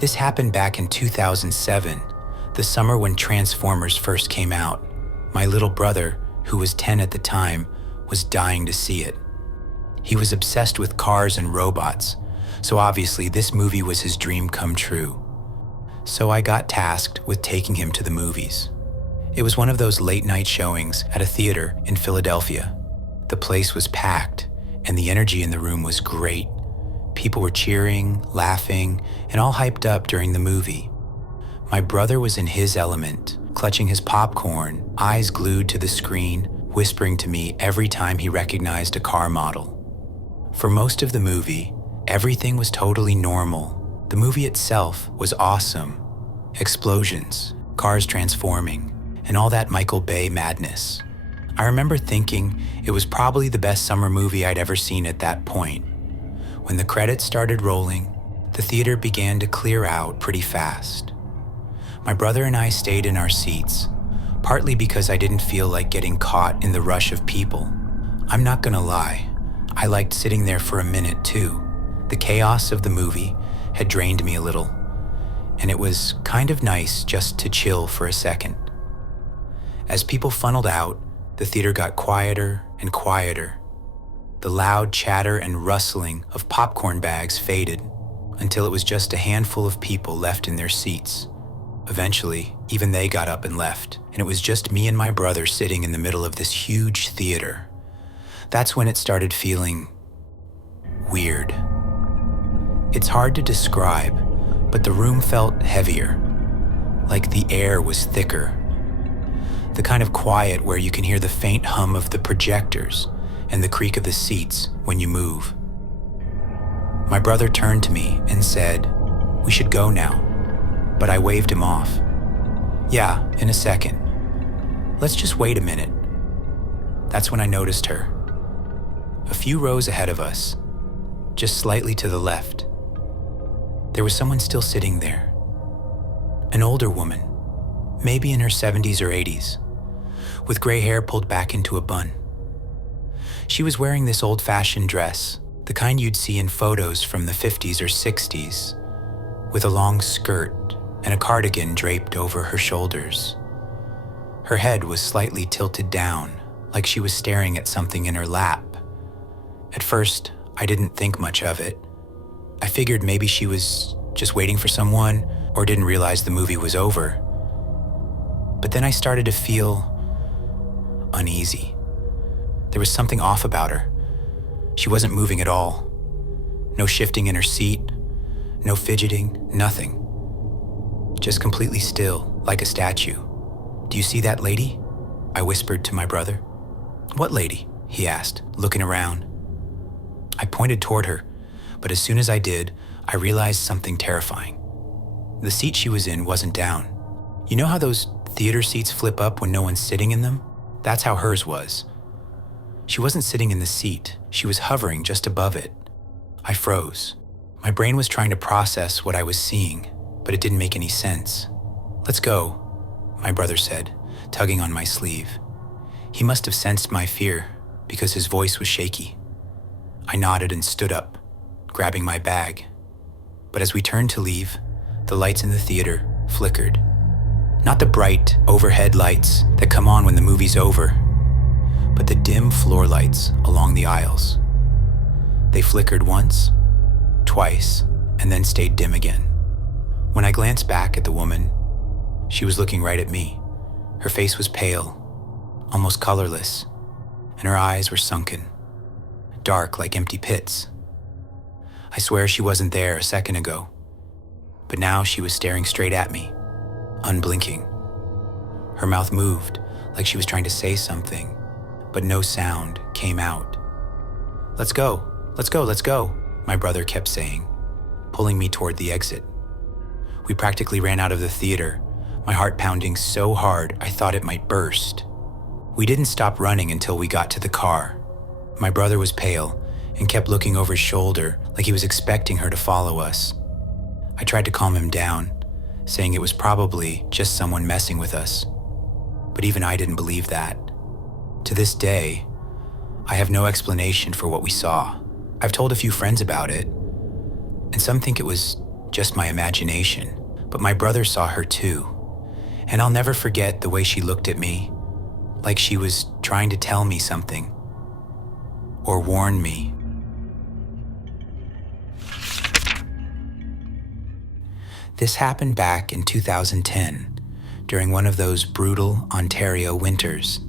This happened back in 2007, the summer when Transformers first came out. My little brother, who was 10 at the time, was dying to see it. He was obsessed with cars and robots, so obviously this movie was his dream come true. So I got tasked with taking him to the movies. It was one of those late-night showings at a theater in Philadelphia. The place was packed, and the energy in the room was great. People were cheering, laughing, and all hyped up during the movie. My brother was in his element, clutching his popcorn, eyes glued to the screen, whispering to me every time he recognized a car model. For most of the movie, everything was totally normal. The movie itself was awesome. Explosions, cars transforming, and all that Michael Bay madness. I remember thinking it was probably the best summer movie I'd ever seen at that point. When the credits started rolling, the theater began to clear out pretty fast. My brother and I stayed in our seats, partly because I didn't feel like getting caught in the rush of people. I'm not gonna lie, I liked sitting there for a minute too. The chaos of the movie had drained me a little, and it was kind of nice just to chill for a second. As people funneled out, the theater got quieter and quieter. The loud chatter and rustling of popcorn bags faded until it was just a handful of people left in their seats. Eventually, even they got up and left, and it was just me and my brother sitting in the middle of this huge theater. That's when it started feeling weird. It's hard to describe, but the room felt heavier, like the air was thicker. The kind of quiet where you can hear the faint hum of the projectors and the creak of the seats when you move. My brother turned to me and said, "We should go now," but I waved him off. "Yeah, in a second. Let's just wait a minute." That's when I noticed her. A few rows ahead of us, just slightly to the left, there was someone still sitting there. An older woman, maybe in her 70s or 80s, with gray hair pulled back into a bun. She was wearing this old-fashioned dress, the kind you'd see in photos from the 50s or 60s, with a long skirt and a cardigan draped over her shoulders. Her head was slightly tilted down, like she was staring at something in her lap. At first, I didn't think much of it. I figured maybe she was just waiting for someone or didn't realize the movie was over. But then I started to feel uneasy. There was something off about her. She wasn't moving at all. No shifting in her seat, no fidgeting, nothing. Just completely still, like a statue. "Do you see that lady?" I whispered to my brother. "What lady?" he asked, looking around. I pointed toward her, but as soon as I did, I realized something terrifying. The seat she was in wasn't down. You know how those theater seats flip up when no one's sitting in them? That's how hers was. She wasn't sitting in the seat, she was hovering just above it. I froze. My brain was trying to process what I was seeing, but it didn't make any sense. "Let's go," my brother said, tugging on my sleeve. He must have sensed my fear because his voice was shaky. I nodded and stood up, grabbing my bag. But as we turned to leave, the lights in the theater flickered. Not the bright overhead lights that come on when the movie's over, but the dim floor lights along the aisles. They flickered once, twice, and then stayed dim again. When I glanced back at the woman, she was looking right at me. Her face was pale, almost colorless, and her eyes were sunken, dark like empty pits. I swear she wasn't there a second ago, but now she was staring straight at me, unblinking. Her mouth moved like she was trying to say something, but no sound came out. "Let's go, let's go, let's go," my brother kept saying, pulling me toward the exit. We practically ran out of the theater, my heart pounding so hard I thought it might burst. We didn't stop running until we got to the car. My brother was pale and kept looking over his shoulder like he was expecting her to follow us. I tried to calm him down, saying it was probably just someone messing with us. But even I didn't believe that. To this day, I have no explanation for what we saw. I've told a few friends about it, and some think it was just my imagination, but my brother saw her too. And I'll never forget the way she looked at me, like she was trying to tell me something or warn me. This happened back in 2010, during one of those brutal Ontario winters,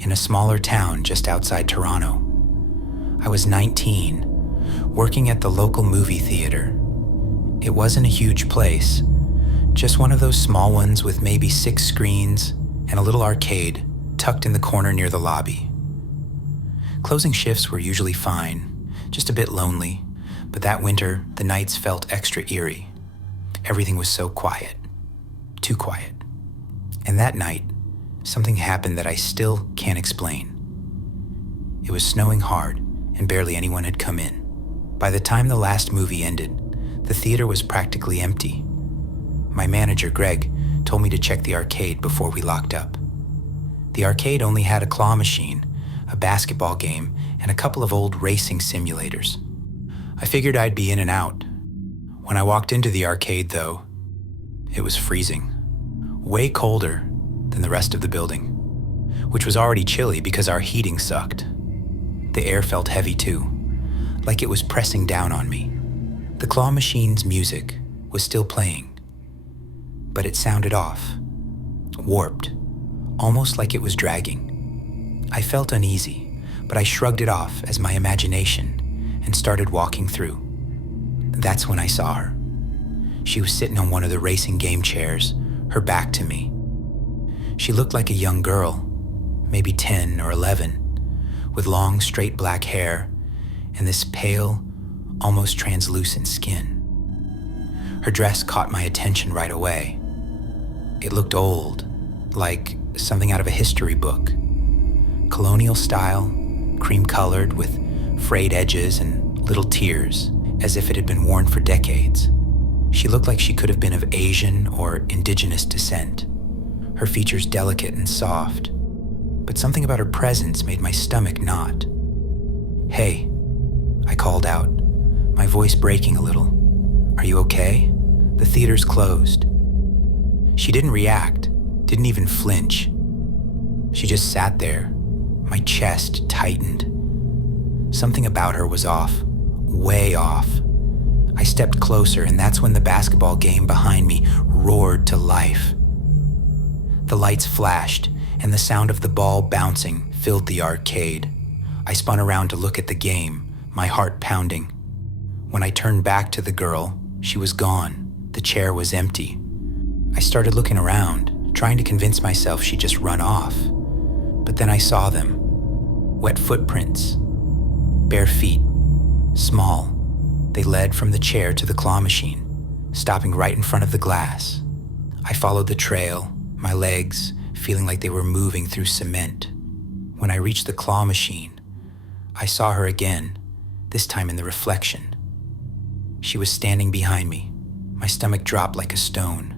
in a smaller town just outside Toronto. I was 19, working at the local movie theater. It wasn't a huge place, just one of those small ones with maybe 6 screens and a little arcade tucked in the corner near the lobby. Closing shifts were usually fine, just a bit lonely, but that winter the nights felt extra eerie. Everything was so quiet, too quiet. And that night, something happened that I still can't explain. It was snowing hard and barely anyone had come in. By the time the last movie ended, the theater was practically empty. My manager, Greg, told me to check the arcade before we locked up. The arcade only had a claw machine, a basketball game, and a couple of old racing simulators. I figured I'd be in and out. When I walked into the arcade, though, it was freezing. Way colder than the rest of the building, which was already chilly because our heating sucked. The air felt heavy too, like it was pressing down on me. The claw machine's music was still playing, but it sounded off, warped, almost like it was dragging. I felt uneasy, but I shrugged it off as my imagination and started walking through. That's when I saw her. She was sitting on one of the racing game chairs, her back to me. She looked like a young girl, maybe 10 or 11, with long, straight black hair and this pale, almost translucent skin. Her dress caught my attention right away. It looked old, like something out of a history book. Colonial style, cream-colored with frayed edges and little tears, as if it had been worn for decades. She looked like she could have been of Asian or indigenous descent. Her features delicate and soft, but something about her presence made my stomach knot. "Hey," I called out, my voice breaking a little. "Are you okay? The theater's closed." She didn't react, didn't even flinch. She just sat there, my chest tightened. Something about her was off. Way off. I stepped closer, and that's when the basketball game behind me roared to life. The lights flashed, and the sound of the ball bouncing filled the arcade. I spun around to look at the game, my heart pounding. When I turned back to the girl, she was gone. The chair was empty. I started looking around, trying to convince myself she'd just run off. But then I saw them. Wet footprints. Bare feet. Small. They led from the chair to the claw machine, stopping right in front of the glass. I followed the trail, my legs feeling like they were moving through cement. When I reached the claw machine, I saw her again, this time in the reflection. She was standing behind me. My stomach dropped like a stone.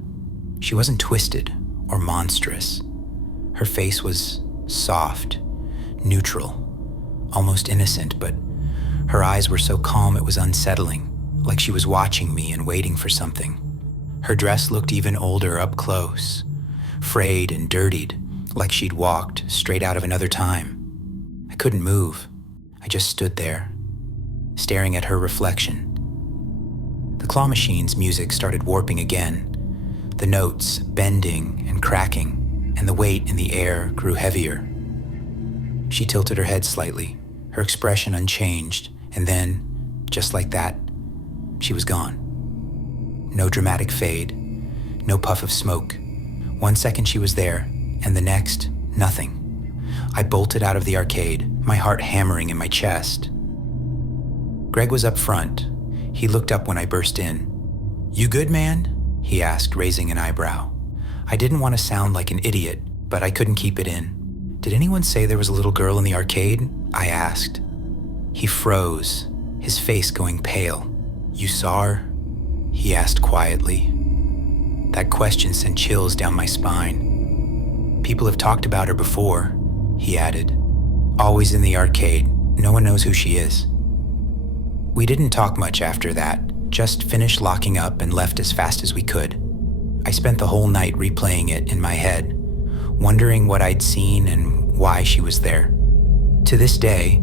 She wasn't twisted or monstrous. Her face was soft, neutral, almost innocent, but her eyes were so calm it was unsettling, like she was watching me and waiting for something. Her dress looked even older up close, frayed and dirtied, like she'd walked straight out of another time. I couldn't move. I just stood there, staring at her reflection. The claw machine's music started warping again, the notes bending and cracking, and the weight in the air grew heavier. She tilted her head slightly, her expression unchanged, and then, just like that, she was gone. No dramatic fade, no puff of smoke. 1 second she was there, and the next, nothing. I bolted out of the arcade, my heart hammering in my chest. Greg was up front. He looked up when I burst in. "You good, man?" he asked, raising an eyebrow. I didn't want to sound like an idiot, but I couldn't keep it in. "Did anyone say there was a little girl in the arcade?" I asked. He froze, his face going pale. "You saw her?" he asked quietly. That question sent chills down my spine. "People have talked about her before," he added. "Always in the arcade. No one knows who she is." We didn't talk much after that, just finished locking up and left as fast as we could. I spent the whole night replaying it in my head, wondering what I'd seen and why she was there. To this day,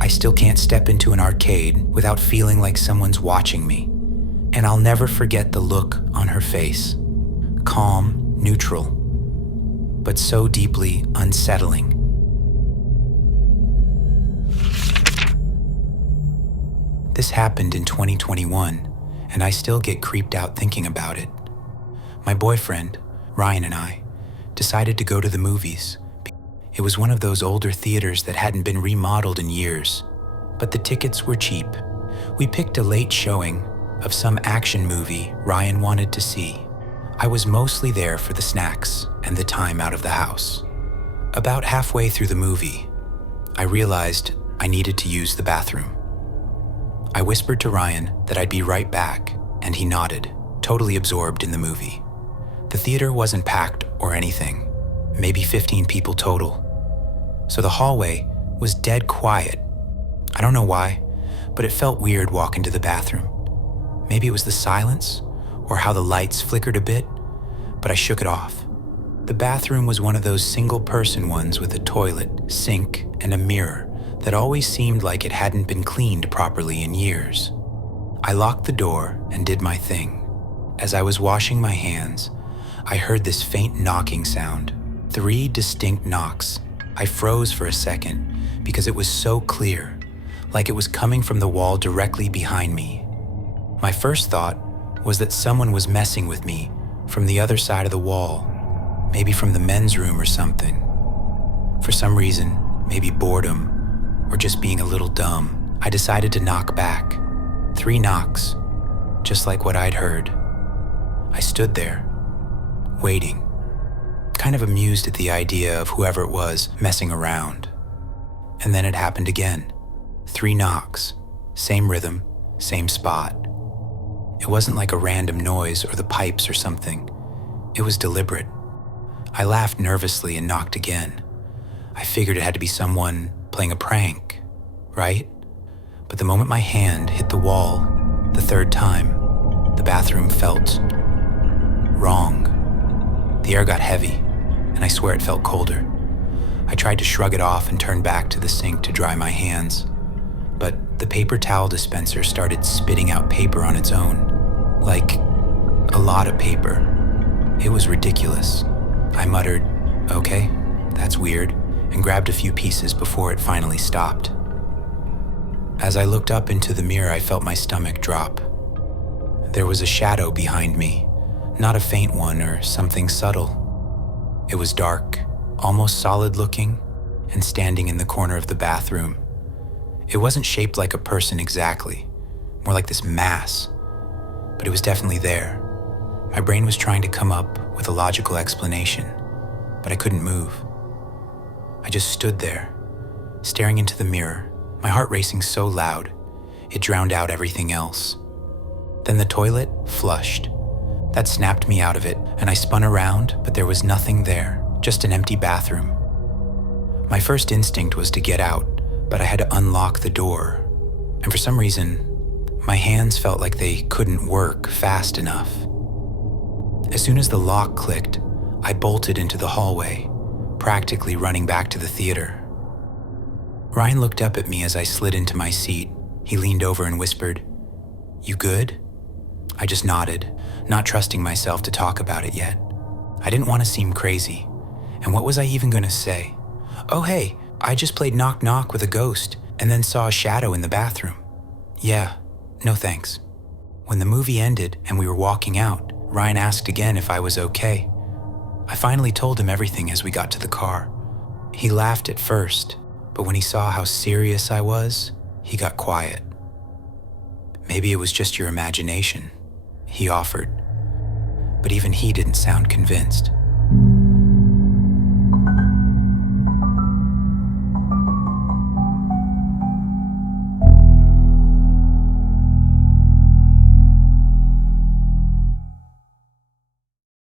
I still can't step into an arcade without feeling like someone's watching me, and I'll never forget the look on her face. Calm, neutral, but so deeply unsettling. This happened in 2021, and I still get creeped out thinking about it. My boyfriend, Ryan, and I decided to go to the movies. It was one of those older theaters that hadn't been remodeled in years, but the tickets were cheap. We picked a late showing of some action movie Ryan wanted to see. I was mostly there for the snacks and the time out of the house. About halfway through the movie, I realized I needed to use the bathroom. I whispered to Ryan that I'd be right back, and he nodded, totally absorbed in the movie. The theater wasn't packed or anything, maybe 15 people total. So the hallway was dead quiet. I don't know why, but it felt weird walking to the bathroom. Maybe it was the silence or how the lights flickered a bit, but I shook it off. The bathroom was one of those single-person ones with a toilet, sink, and a mirror that always seemed like it hadn't been cleaned properly in years. I locked the door and did my thing. As I was washing my hands, I heard this faint knocking sound. 3 distinct knocks. I froze for a second because it was so clear, like it was coming from the wall directly behind me. My first thought was that someone was messing with me from the other side of the wall, maybe from the men's room or something. For some reason, maybe boredom or just being a little dumb, I decided to knock back. 3 knocks, just like what I'd heard. I stood there, waiting, kind of amused at the idea of whoever it was messing around. And then it happened again. 3 knocks, same rhythm, same spot. It wasn't like a random noise or the pipes or something. It was deliberate. I laughed nervously and knocked again. I figured it had to be someone playing a prank, right? But the moment my hand hit the wall the 3rd time, the bathroom felt wrong. The air got heavy, and I swear it felt colder. I tried to shrug it off and turn back to the sink to dry my hands, but the paper towel dispenser started spitting out paper on its own, like a lot of paper. It was ridiculous. I muttered, "Okay, that's weird," and grabbed a few pieces before it finally stopped. As I looked up into the mirror, I felt my stomach drop. There was a shadow behind me, not a faint one or something subtle. It was dark, almost solid looking, and standing in the corner of the bathroom. It wasn't shaped like a person exactly, more like this mass, but it was definitely there. My brain was trying to come up with a logical explanation, but I couldn't move. I just stood there, staring into the mirror, my heart racing so loud, it drowned out everything else. Then the toilet flushed. That snapped me out of it, and I spun around, but there was nothing there, just an empty bathroom. My first instinct was to get out, but I had to unlock the door, and for some reason, my hands felt like they couldn't work fast enough. As soon as the lock clicked, I bolted into the hallway, practically running back to the theater. Ryan looked up at me as I slid into my seat. He leaned over and whispered, "You good?" I just nodded, not trusting myself to talk about it yet. I didn't want to seem crazy, and what was I even going to say? "Oh hey, I just played knock knock with a ghost and then saw a shadow in the bathroom. Yeah, no thanks." When the movie ended and we were walking out, Ryan asked again if I was okay. I finally told him everything as we got to the car. He laughed at first, but when he saw how serious I was, he got quiet. "Maybe it was just your imagination," he offered, but even he didn't sound convinced.